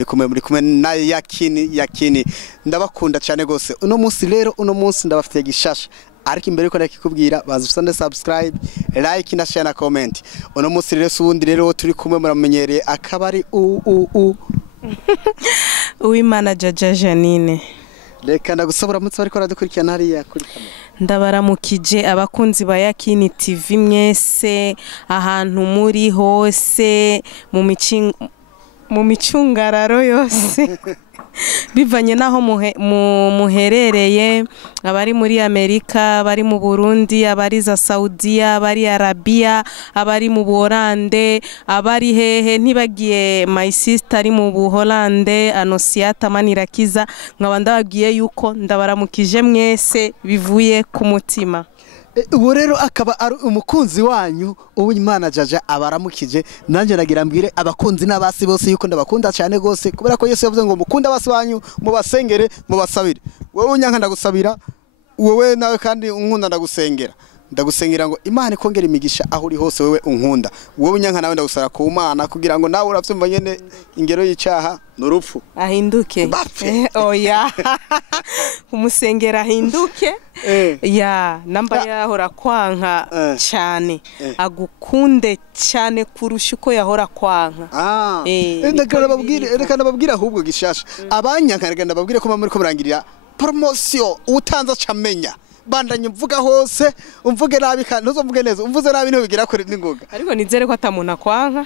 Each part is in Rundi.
muri kumwe na yakini ndabakunda cyane gose uno munsi rero ndabafitiye gishasha ariko imbere yuko nakikubwira bazufite subscribe like na share na comment uno munsi rero subundi rero turi kumwe muramenyereye akabari Uwimana Jaja Janine reka ndagusabura mutse ariko radukurikirana hariya kuri kamera ndabaramukije abakunzi ba Yakini TV mwese ahantu muri hose mu micungararo yose bivanye naho muherereye abari muri Amerika abari mu Burundi abari za Saudiya abari Arabia abari mu Borande abari hehe ntibagiye my sister ari mu Buholande Anosiata Manirakiza nkaba ndababwiye yuko ndabaramukije mwese bivuye ku mutima. Ubu rero akaba ari umukunzi wanyu Uwimana Jaja abaramukije nanje nagira mbwire abakunzi n'abasi bose yuko ndabakunda cyane gose kubera ko Yesu yavuze ngo mukunda abasi banyu mubasengere mubasabire wowe unyanka ndagusabira wowe nawe kandi unkunda ndagusengera ngo Imana ikongera imigisha aho uri hose wewe unkunda wowe unyanka nawe ndagusara ku Mana kugira ngo nawe uravyumva nyene ingero y'icyaha n'urupfu ahinduke oya umusengera ahinduke ya namba yahora kwanka cyane agukunde cyane kurusha uko yahora kwanka reka nababwira ahubwo gishasha abanyanka reka nababwire ko muri ko burangirira promotion utanza camenya bandanye mvuga hose umvuge nabi kandi ntuzumvuge neza umvuze nabi nto bigira kuri n'ingoga ariko nizere ko atamuna kwanka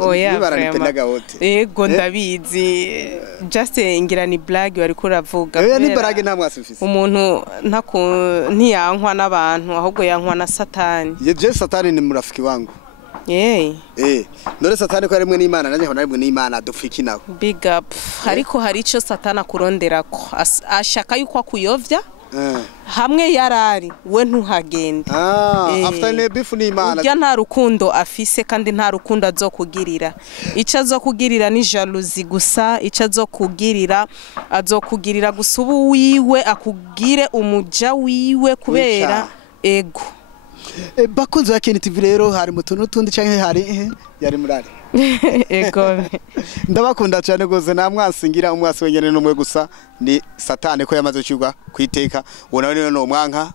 oya baranipendaga hote yego ndabizi just ngira ni blague bari kuravuga ni blague nta mwasifise umuntu ntiyankwa n'abantu ahubwo yankwa na Satani je Satani ni murafiki wangu none Satani ko arimwe n'Imana nanye narimwe n'Imana dufiki nawe big up ariko hari ico Satana kurondera ko ashaka yuko akuyovya hamwe yarari we ntuhagende afitane bifu n'Imana urya nta rukundo afise kandi nta rukundo azokugirira ico azokugirira ni jalousie gusa ico azokugirira gusa ubu wiwe akugire umuja wiwe kubera ego bakunze Yakini TV rero hari mutuntu tundi canke hari yari murari ego ndabakunda cyane gose na mwasingira umwasi wenyene numwe gusa ni Satani ko yamaze cyugwa kwiteka ubona no mwanka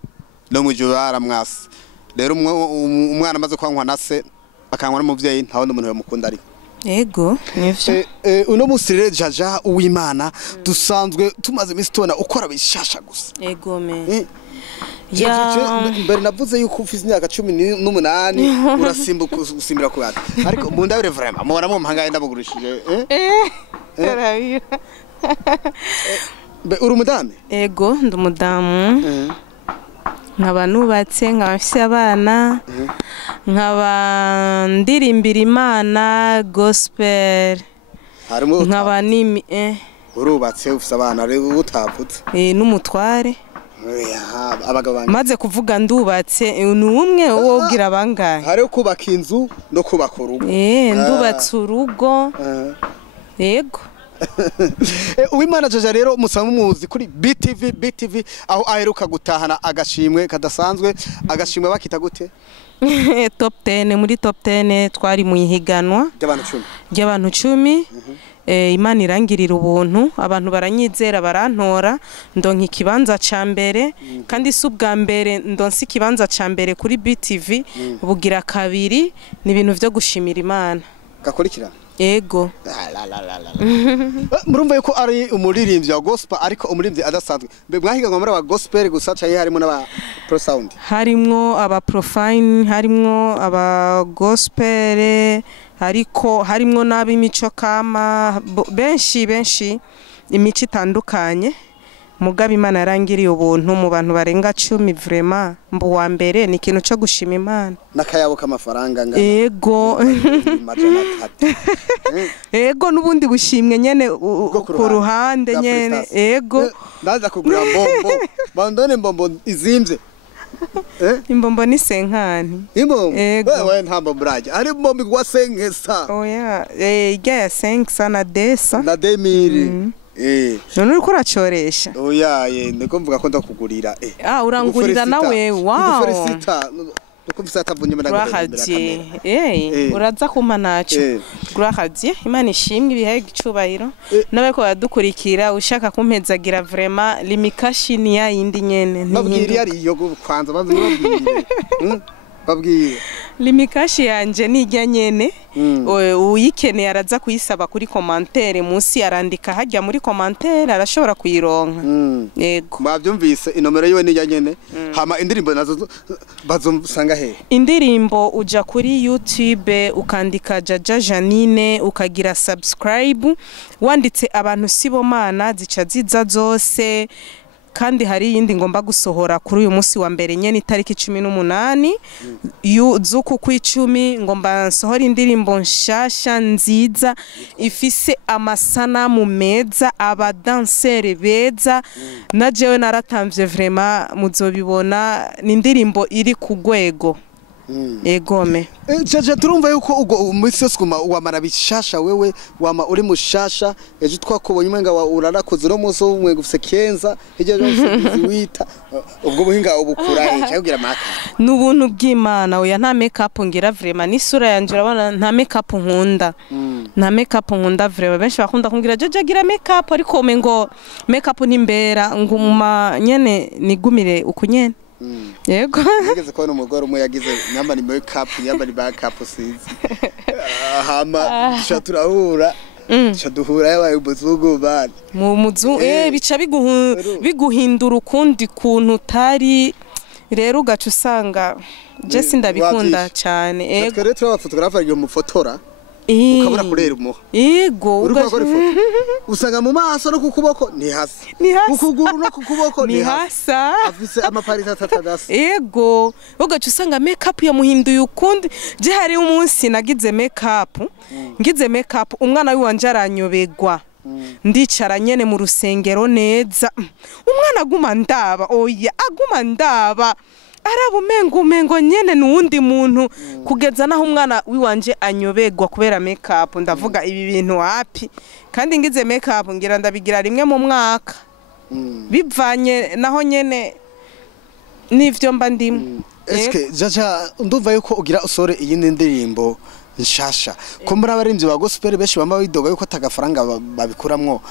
no mujuru aramwasi rero umwana amaze kwankwa nase akankwa n'umuvyeyi ntawo n'umuntu yamukunda ari ego nivyo uno musire Jaja Uwimana dusanzwe tumaze imisitona ukora bishasha gusa ego mbere navuze yuko ufise imyaka 18 urasimbuka usimbira ku bati ariko mundabire vraiment mubona mu mpangaye ndabugurishije uri umudamu ego ndumudamu nkaba nubatse nkaba mfise abana nkaba ndirimbira Imana gospel nkaba nimi urubatse ufise abana rero utavutse n'umutware maze kuvuga ndubatse ni umwe wogira bangahe hari kubaka inzu no kubaka urugo ndubatse urugo yego Uwimana Jaja rero musanga muzi kuri BTV aho aheruka gutahana agashimwe kadasanzwe agashimwe bakita gute top 10 muri top 10 twari mu ihiganwa ry'abantu 10 Imana irangirira ubuntu abantu baranyizera barantora ndonka ikibanza ca mbere kandi subwa mbere ndonse ikibanza ca mbere kuri BTV bugira kabiri ni ibintu byo gushimira Imana gakurikira ego murumva yuko ari umuririmbyi wa gospel ariko umuririmbyi adasanzwe mwahiganwa muri aba gospel gusa cyane harimo n'aba pro sound harimo aba profane harimo aba gospel ariko harimo n'abimico kama benshi imico itandukanye mugabe Imana yarangiriye ubuntu mu bantu barenga 10 vraiment mbu wa mbere ni ikintu cyo gushima Imana nakayabo k'amafaranga ngana ego nubundi bushimwe nyene ku ruhande nyene ego ndaza kugura bombo bandone bombo izimvye imbombo ni senkani wewe nta bombo raje ari bombo igwa senkesa oya ijya ya senksa na desa na 2000 none uriko uracoresha oya ndiko mvuga ko ndakugurira urangurira nawe wow uko mfisatavunye Rwahadiye uraza kumpa naco Rwahadiye Imana ishimwe ibihe gicubahiro nawe ko yadukurikira ushaka kumpezagira vraiment limikashi ni ya yindi nyene babwire ari yo kwanza babwire babwire limikashi yanje nijya nyene uyikeneye araza kuyisaba kuri commentaire munsi arandika hajya muri commentaire arashobora kuyironka yego bavyumvise inomero yiwe nijya nyene hama indirimbo nazo bazosanga he indirimbo uja kuri YouTube ukandika Jaja Janine ukagira subscribe wanditse abantu Sibomana zica ziza zose kandi hari yindi ngomba gusohora kuri uyu munsi wa mbere nyene itariki 18 z'uku kw'icumi ngomba nsohora indirimbo nshasha nziza ifise amasanamu meza abadansere beza na jewe naratamvye vraiment muzobibona ni indirimbo iri ku rwego egome Jaja turumva yuko ugo umisi skuma wamara bishasha wewe wama uri mushasha ejo twakubonye umenga urarakoze no muso umwe gufise kenza hirya yo wita ubwo buhinga ubukura cyabwira maka n'ubuntu bw'Imana oya nta makeup ngira vraiment n'isura yanje urabona nta makeup nkunda nta makeup nkunda vraiment benshi bakunda kumbwira Jaja gira makeup ariko umengo makeup nimbera nguma nyene nigumire ukunyene yego nigeze ko n'umugore umwe yagize nyamba ni makeup nyamba ni backup sizi hama turahura duhura yabaye umuzungu bana mu muzu bica biguhindura ukundi kuntu utari rero ugaca usanga je sindabikunda cyane yego rero turabafotographer igihe umufotora ukabura kurera umuha yego usanga mu maso no kukuboko ni hasi kukuguru no kukuboko ni hasa afise amaparita atadasa yego ugaca usanga makeup yamuhinduye ukundi je hari umunsi nagize makeup umwana wiwanje aranyobegwa ndicara nyene mu rusengero neza umwana aguma ndaba oya aguma ndaba arabumengo nyene nuwundi muntu kugeza naho umwana wiwanje anyobegwa kubera makeup ndavuga ibi bintu wapi kandi ngize makeup ngira ndabigira rimwe mu mwaka bivanye naho nyene nivyo mba ndimo eske Jaja ndumva yuko ugira usore iyindi ndirimbo nshasha ko muri abarinzi ba gospel beshi bamba bidoga yuko tagafaranga babikuramwo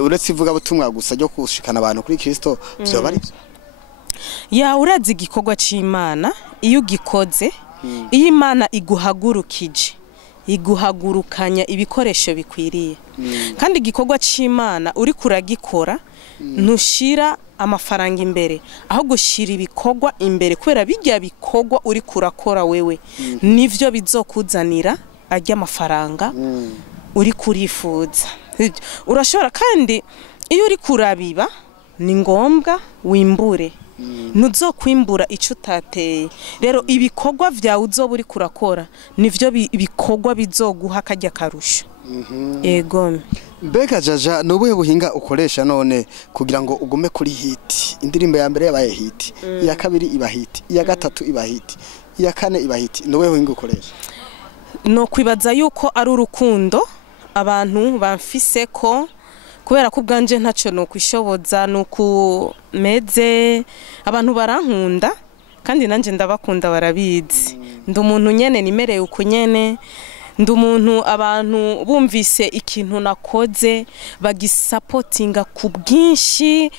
uretse ivuga butumwa gusa ryo kushikana abantu kuri Kristo byo bari ya urazi igikorwa c'Imana iyo gikoze iyo Imana iguhagurukanya ibikoresho bikwiriye kandi igikorwa c'Imana uri kuragikora ntushira amafaranga imbere aho gushira ibikorwa imbere kubera bijya bikorwa uri kurakora wewe nivyo bizokuzanira ajya amafaranga uri kurifuza urashobora kandi iyo uri kurabiba ni ngombwa wimbure ntuzokwimbura ico utateye rero ibikorwa vyawe uzoba uri kurakora nivyo ibikorwa bizoguha kajya karusho yego mbega Jaja nubuhe buhinga ukoresha none kugira ngo ugume kuri hit indirimbo ya mbere yabaye hit iya kabiri iba hit iya gatatu iba hit iya kane iba hit nubuhe buhinga ukoresha no kwibaza yuko ari urukundo abantu bamfise ko kubera ko ubwanje ntaco no kwishoboza nuko meze abantu barankunda kandi nanje ndabakunda barabizi ndi umuntu nyene nimereye uko nyene ndi umuntu abantu bumvise ikintu nakoze bagisupportinga ku bwinshi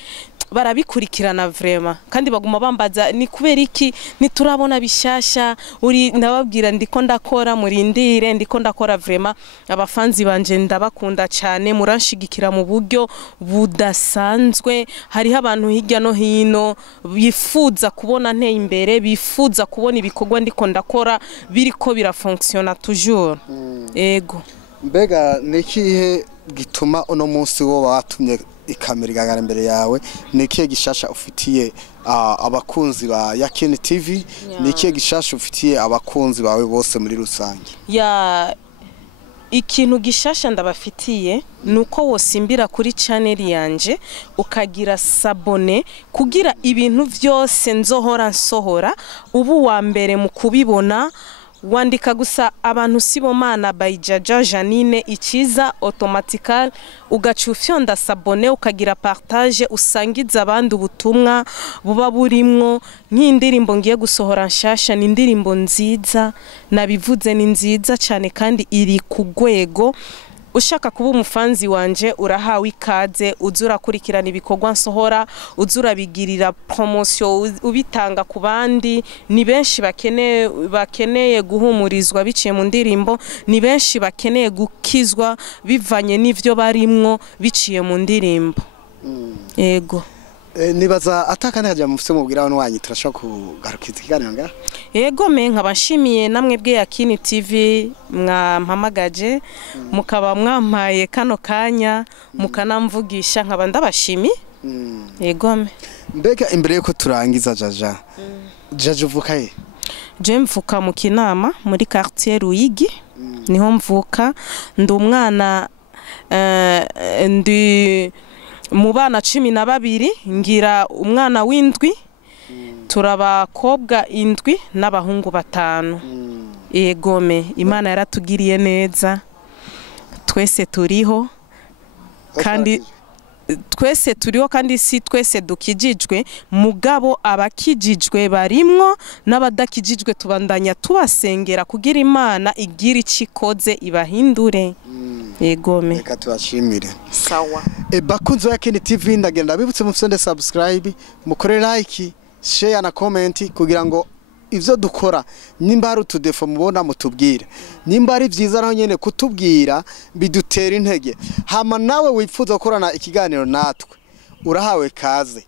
barabikurikirana vraiment kandi baguma bambaza ni kubera iki niturabona bishasha uri ndababwira ndiko ndakora murindire ndiko ndakora vraiment abafanzi banje ndabakunda cyane muranshigikira mu buryo budasanzwe hari abantu hirya no hino bifuza kubona nteye imbere bifuza kubona ibikorwa ndiko ndakora biriko birafonctiona toujours ego mbega nikihe gituma uno munsi wo watumye ikamera igagara imbere yawe nikiye gishasha ufitiye abakunzi ba Yakene TV nikiye gishasha ufitiye abakunzi bawe bose muri rusange ya ikintu gishasha ndabafitiye nuko wosimbira kuri channel yanje ukagira sabone kugira ibintu vyose nzohora nsohora ubu wa mbere mu kubibona wandika gusa abantu Sibomana by Jaja Janine ikiza automatical ugaca ufyonda s'abone ukagira partage usangiza abandi ubutumwa buba burimwo nk'indirimbo ngiye gusohora Nshasha ni indirimbo nziza nabivuze ni nziza cyane kandi iri ku rwego ushaka kuba umufanzi wanje urahawe ikaze uzura kurikirana ibikorwa nsohora uzura bigirira promotion ubitanga ku bandi ni benshi bakeneye guhumurizwa biciye mu ndirimbo ni benshi bakeneye gukizwa bivanye n'ivyo barimwo biciye mu ndirimbo yego nibaza atakane hajya mufise mubwira abantu wanyu turashaka kugarukiza ikiganiro nga yego me nkabashimiye namwe bwe Yakini TV mwampamagaje mukaba mwampaye kano kanya mukanamvugisha nkaba ndabashimi yego me mbega imbere yuko turangiza Jaja Jaja uvuka he je mvuka mu Kinama muri quartier Ruyigi niho mvuka ndi umwana ndi mu bana 12 ngira umwana w'indwi turabakobwa indwi n'abahungu 5 yegome Imana yaratugiriye neza twese turiho kandi si twese dukijijwe mugabo abakijijwe barimwo n'abadakijijwe tubandanya tubasengera kugira Imana igira icikoze ibahindure yegome reka tubashimire sawa bakunzo Yakini TV ndagenda bibutse mufite subscribe mukore like share na comment kugira ngo ivyo dukora nimba ari utudefo mubona mutubwira nimba ari vyiza naho nyene kutubwira bidutera intege hama nawe wifuza gukorana ikiganiro natwe urahawe kaze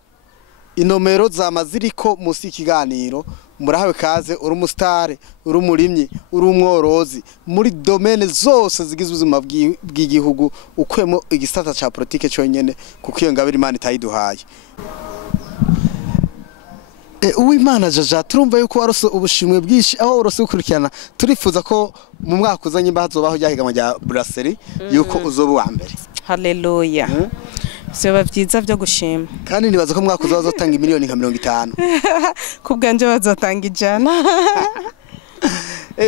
inomero zamaziriko musi ikiganiro murahawe kaze uri umusitare uri umurimyi uri umworozi muri domaine zose zigize ubuzima bw'igihugu ukwemo igisata ca politique cyonyene kuko iyo ngabiri Imana itayiduhaye Uwimana Jaja turumva yuko warose ubushimwe bwishi aho urose gukurikirana turifuza ko mu mwaka uzanye imba hazobaho ryahiganwa rya brasserie yuko uzoba wa mbere haleluya Seba vyiza vyo gushima kandi nibaza ko mwaka uzazotanga miliyoni nka 50 kubwanje bazotanga ijana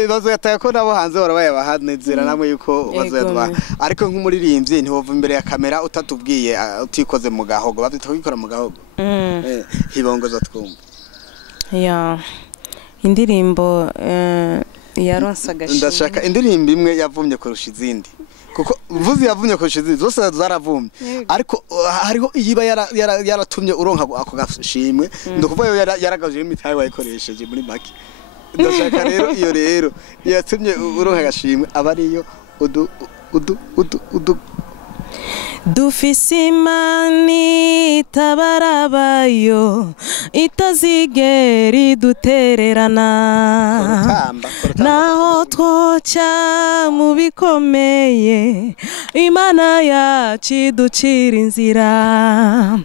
bazoyataya ko nabo hanze barabaye bahanezera namwe yuko bazoyatwa ariko nk'umuririmbyi ntiwova imbere ya kamera utatubwiye utikoze mu gahogo bavyita kwikora mu gahogo hibongoza twumva ya indirimbo yaronsa gashimwe ndashaka indirimbo imwe yavumye kurusha izindi kuko vuzi yavumye kurusha izindi zose zaravumye ariko hariho iyiba yaratumye uronka ako gashimwe ndokuva yo yaragaje imitaye wayikoresheje muri make ndashaka rero iyo rero yatumye uronka gashimwe abariyo udu dufise imani tabarabayo itazigera idutererana naho twoca mu bikomeye Imana yacu iducira inzira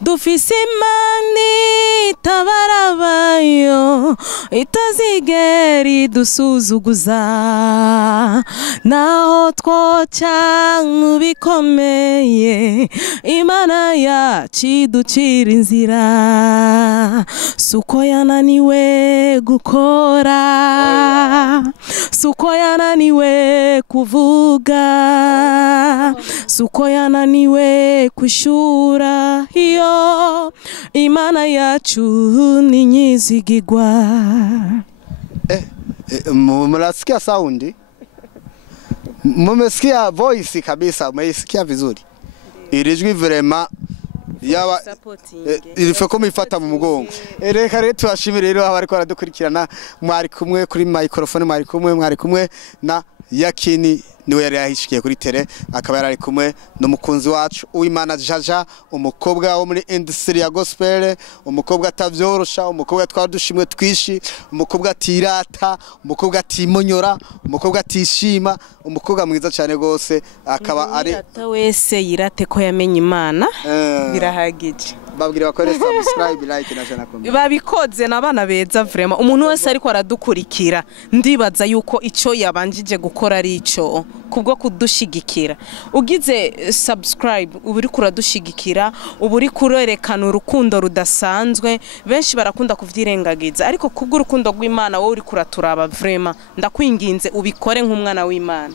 dufise imani tabarabayo itazigera idusuzuguza naho twoca mu bikomeye Imana yacu iducira inzira suko yananiwe gukora suko yananiwe kuvuga suko yananiwe kwishura iyo Imana yacu ni nyizigigwa mnasikia saundi mmesikia voice kabisa mmesikia vizuri irijwi vrema yaba ilifeko mifata mu mugongo reka rero tubashimire rero abariko baradukurikirana mwari kumwe kuri microphone mwari kumwe na Yakini niwe yari yahishikiye kuri tele akaba yari kumwe n'umukunzi wacu Uwimana Jaja umukobwa wo muri industry ya gospel umukobwa atavyorosha umukobwa twadushimwe twishi umukobwa atirata umukobwa atimonyora umukobwa atishima umukobwa mwiza cyane gose akaba ari wese yirate ko yamenye Imana birahagije babwire bakore subscribe like na channel comment babikoze nabana beza vraiment umuntu wese ariko aradukurikira ndibaza yuko ico yabanjije gukora ari ico kubwo kudushigikira ugize subscribe uburi kuradushigikira uburi kurerekana urukundo rudasanzwe benshi barakunda kuvyirengagiza ariko kubwo urukundo rw'Imana wowe uri kuraturaba vraiment ndakwinginze ubikore nk'umwana w'Imana